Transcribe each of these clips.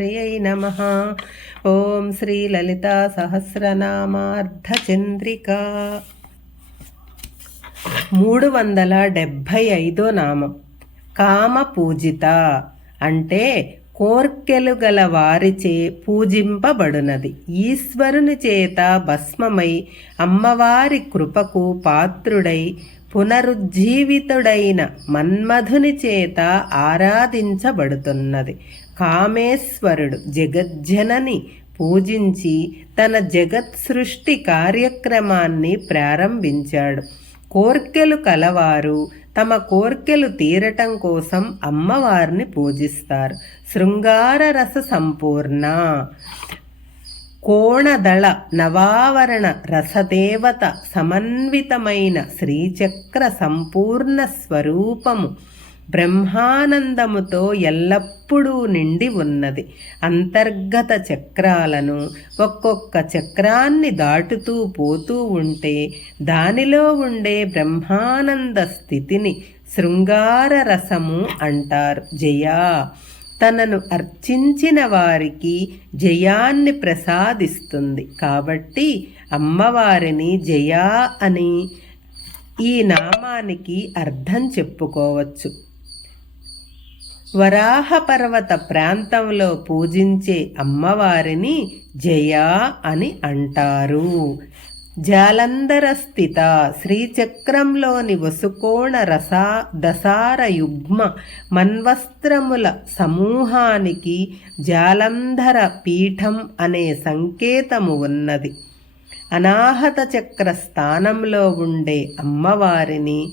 నమః. ఓం శ్రీ లలితా సహస్రనామార్ధచంద్రికా. 375 నామం. కామ పూజిత అంటే కోర్కెలు గల వారిచే పూజింపబడునది. ఈశ్వరుని చేత భస్మమై అమ్మవారి కృపకు పాత్రుడై పునరుజ్జీవితుడైన మన్మధుని చేత ఆరాధించబడుతున్నది. కామేశ్వరుడు జగజ్జనని పూజించి తన జగత్ సృష్టి కార్యక్రమాన్ని ప్రారంభించాడు. కోర్కెలు కలవారు తమ కోర్కెలు తీరటం కోసం అమ్మవారిని పూజిస్తారు. శృంగార రస సంపూర్ణ కోణదళ నవావరణ రసదేవత సమన్వితమైన శ్రీచక్ర సంపూర్ణ స్వరూపము బ్రహ్మానందముతో ఎల్లప్పుడూ నిండి ఉన్నది. అంతర్గత చక్రాలను ఒక్కొక్క చక్రాన్ని దాటుతూ పోతూ ఉంటే దానిలో ఉండే బ్రహ్మానంద స్థితిని శృంగార రసము అంటారు. జయా తనను అర్చించిన వారికి జయాన్ని ప్రసాదిస్తుంది. కాబట్టి అమ్మవారిని జయా అని ఈ నామానికి అర్థం చెప్పుకోవచ్చు. వరాహ పర్వత ప్రాంతంలో పూజించే అమ్మవారిని జయా అని అంటారు. జాలంధర స్థిత శ్రీచక్రంలోని వసుకోణ దసార యుగ్మ మన్వస్త్రముల సమూహానికి జాలంధర పీఠం అనే సంకేతము ఉన్నది. అనాహత చక్ర స్థానంలో ఉండే అమ్మవారిని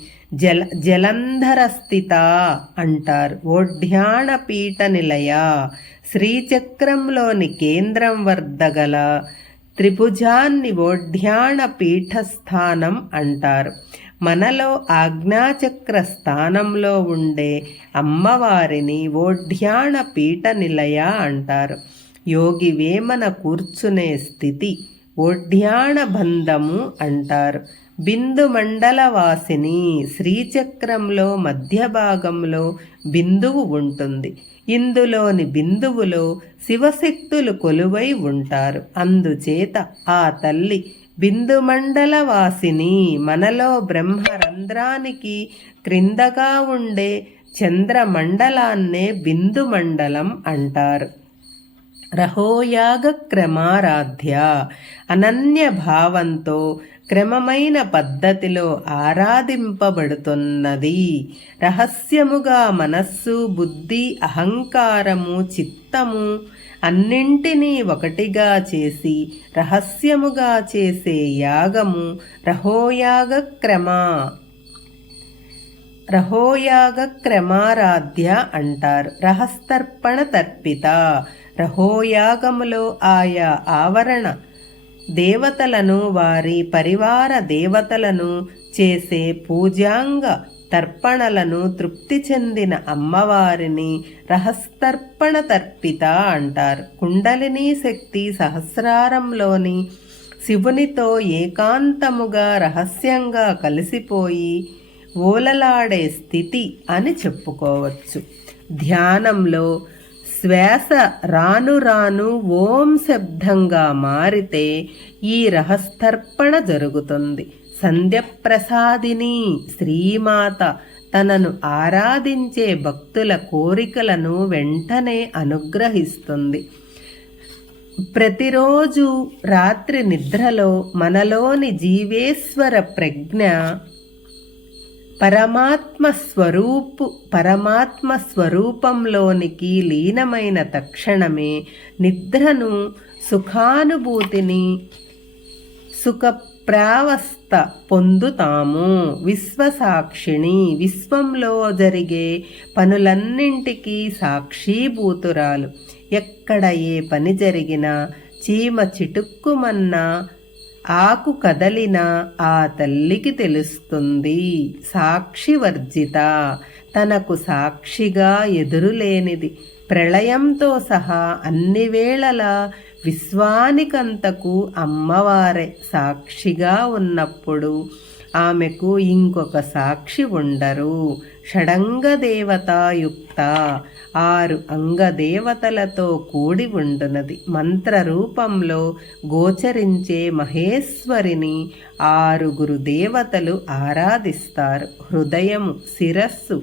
జలంధర స్థిత అంటారు. ఓఢ్యాణ పీఠ నిలయ శ్రీచక్రంలోని కేంద్రం వద్ద గల త్రిభుజాన్ని ఓఢ్యాణ పీఠస్థానం అంటారు. మనలో ఆజ్ఞాచక్ర స్థానంలో ఉండే అమ్మవారిని ఓఢ్యాణ పీఠ నిలయ అంటారు. యోగి వేమన కూర్చునే స్థితి ఓఢ్యాణ బంధము అంటారు. బిందు మండలవాసిని శ్రీచక్రంలో మధ్య భాగంలో బిందువు ఉంటుంది. ఇందులోని బిందువులో శివశక్తులు కొలువై ఉంటారు. అందుచేత ఆ తల్లి బిందుమండలవాసిని. మనలో బ్రహ్మరంధ్రానికి క్రిందగా ఉండే చంద్రమండలాన్నే బిందుమండలం అంటారు. రహోయాగ క్రమారాధ్య అనన్య భావంతో క్రమమైన పద్ధతిలో ఆరాధింపబడుతున్నది. రహస్యముగా మనస్సు, బుద్ధి, అహంకారము, చిత్తము అన్నింటినీ ఒకటిగా చేసి రహస్యముగా చేసే యాగము రహోయాగ క్రమారాధ్య అంటారు. రహస్తర్పణ తర్పిత రహోయాగములో ఆయా ఆవరణ దేవతలను వారి పరివార దేవతలను చేసే పూజాంగ తర్పణలను తృప్తి చెందిన అమ్మవారిని రహస్తర్పణ తర్పిత అంటారు. కుండలిని శక్తి సహస్రారంలోని శివునితో ఏకాంతముగా రహస్యంగా కలిసిపోయి ఓలలాడే స్థితి అని చెప్పుకోవచ్చు. ధ్యానంలో శ్వాస రాను రాను ఓం శబ్దంగా మారితే ఈ రహస్తర్పణ జరుగుతుంది. సంధ్యప్రసాదిని శ్రీమాత తనను ఆరాధించే భక్తుల కోరికలను వెంటనే అనుగ్రహిస్తుంది. ప్రతిరోజు రాత్రి నిద్రలో మనలోని జీవేశ్వర ప్రజ్ఞ పరమాత్మ స్వరూపంలోనికి లీనమైన తక్షణమే నిద్రను, సుఖానుభూతిని, సుఖప్రావస్థ పొందుతాము. విశ్వసాక్షిణి విశ్వంలో జరిగే పనులన్నింటికీ సాక్షీభూతురాలు. ఎక్కడ ఏ పని జరిగినా, చీమ చిటుక్కుమన్నా, ఆకు కదలిన ఆ తల్లికి తెలుస్తుంది. సాక్షివర్జిత తనకు సాక్షిగా ఎదురులేనిది. ప్రళయంతో సహా అన్ని వేళలా విశ్వానికంతకు అమ్మవారే సాక్షిగా ఉన్నప్పుడు ఆమెకు ఇంకొక సాక్షి ఉండరు. షడంగదేవతాయుక్త 6 అంగదేవతలతో కూడి ఉండునది. మంత్రరూపంలో గోచరించే మహేశ్వరిని 6 దేవతలు ఆరాధిస్తారు. హృదయము, శిరస్సు,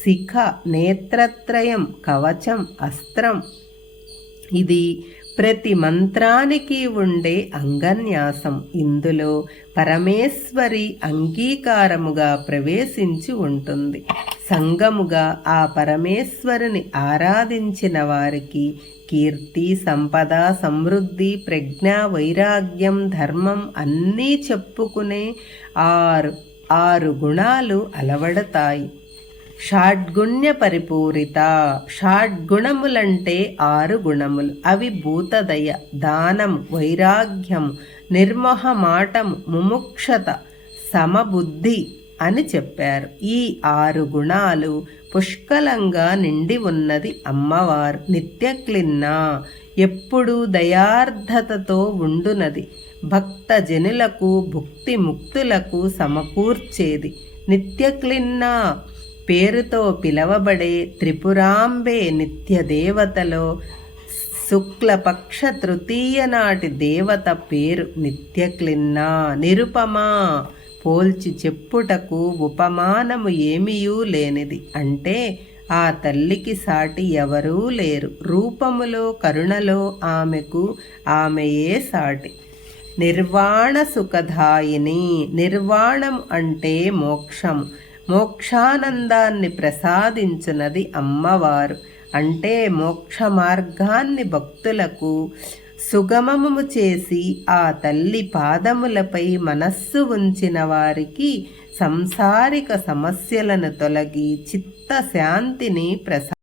శిఖ, నేత్రత్రయం, కవచం, అస్త్రం. ఇది ప్రతి మంత్రానికి ఉండే అంగన్యాసం. ఇందులో పరమేశ్వరి అంగీకారముగా ప్రవేశించి ఉంటుంది. సంగముగా ఆ పరమేశ్వరుని ఆరాధించిన వారికి కీర్తి, సంపద, సమృద్ధి, ప్రజ్ఞ, వైరాగ్యం, ధర్మం అన్నీ చెప్పుకునే ఆరు గుణాలు అలవడతాయి. షాడ్గుణ్య పరిపూరిత. షాడ్గుణములంటే 6 గుణములు. అవి భూతదయ, దానం, వైరాగ్యం, నిర్మోహమాటము, ముముక్షత, సమబుద్ధి అని చెప్పారు. ఈ 6 గుణాలు పుష్కలంగా నిండి ఉన్నది అమ్మవారు. నిత్యక్లిన్న, ఎప్పుడూ దయార్ధతతో ఉండునది. భక్తజనులకు భుక్తి ముక్తులకు సమకూర్చేది. నిత్యక్లిన్న పేరుతో పిలవబడే త్రిపురాంబే నిత్యదేవతలో శుక్లపక్ష తృతీయ నాటి దేవత పేరు నిత్యక్లిన్న. నిరుపమా, పోల్చి చెప్పుటకు ఉపమానము ఏమీయూ లేనిది. అంటే ఆ తల్లికి సాటి ఎవరూ లేరు. రూపములో, కరుణలో ఆమెయే సాటి. నిర్వాణ సుఖదాయిని. నిర్వాణం అంటే మోక్షము. మోక్షానందాన్ని ప్రసాదించునది అమ్మవారు. అంటే మోక్ష మార్గాన్ని భక్తులకు సుగమము చేసి ఆ తల్లి పాదములపై మనస్సు ఉంచిన వారికి సంసారిక సమస్యలను తొలగి చిత్తశాంతిని